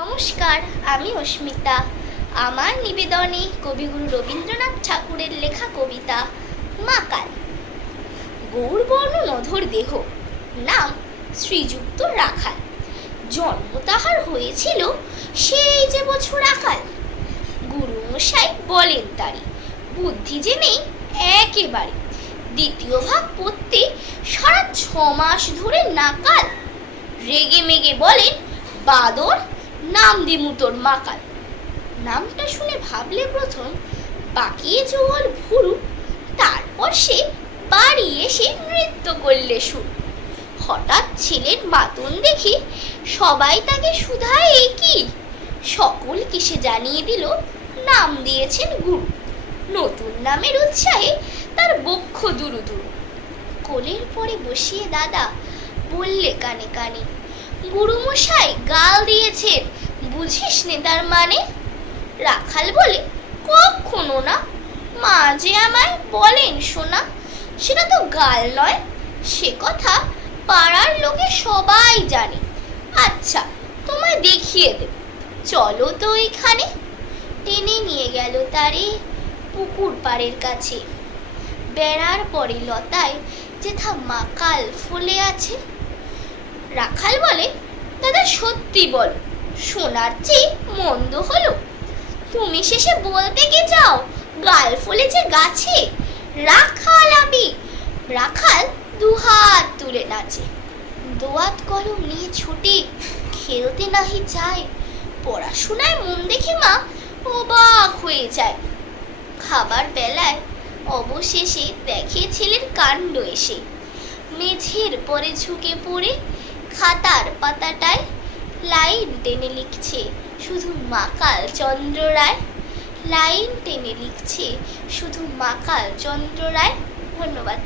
নমস্কার, আমি অস্মিতা। আমার নিবেদনে কবিগুরু রবীন্দ্রনাথ ঠাকুরের লেখা কবিতা মাকাল। গৌরবর্ণ নধর দেহ, নাম শ্রীযুক্ত রাখাল। জন্ম তাহার হয়েছিল সেই যে বছর আকাল। গুরুমশাই বলেন তারি, বুদ্ধি যে নেই একেবারে। দ্বিতীয় ভাগ পড়তে সারা 6 মাস ধরে নাকাল। রেগে মেগে বলেন, বাদর, নাম দিমু তোর মাকাল। নামটা শুনে ভাবলে প্রথম বাকিয়ে যুগল ভুরু, তারপর সে বাড়ি এসে নৃত্য করলে শুরু। হঠাৎ ছেলের মাতন দেখে সবাই তাকে শুধায়, এ কি? সকল কিসে জানিয়ে দিল নাম দিয়েছেন গুরু। নতুন নামের উৎসাহে তার বক্ষ দুরু দুরু। কোলের পরে বসিয়ে দাদা বললে কানে কানে, গুরুমশাই গাল দিয়েছেন, বুঝিস নে তার মানে? রাখাল বলে, কখনো না, মা যে আমায় বলেন শোনা, সেটা তো গাল নয়, সে কথা পাড়ার লোকে সবাই জানে। আচ্ছা, তোমায় দেখিয়ে দেব, চলো তো ওইখানে। টেনে নিয়ে গেল তারে পুকুর পাড়ের কাছে। বেড়ার পরে লতায় যেথা মাকাল ফুলে আছে। রাখাল বলে, দাদা সত্যি বলো, শোনার চেয়ে মন্দ হলো? তুমি শেষে বলতে কি চাও, গাল ফুলেছে গাছে? রাখাল আমি। রাখাল দুহাত তুলে নাচে। দোয়াত কলম নিয়ে ছুটে, খেলতে নাহি চায়। পড়াশোনায় মন দেখে মা অবাক হয়ে যায়। খাবার বেলায় অবশেষে দেখে ছেলের কাণ্ড এসে। মেঝের পরে ঝুঁকে পড়ে খাতার পাতাটায় লাইন টেনে লিখছে শুধু মাকাল চন্দ্র রায়। লাইন টেনে লিখছে শুধু মাকাল চন্দ্র রায়। ধন্যবাদ।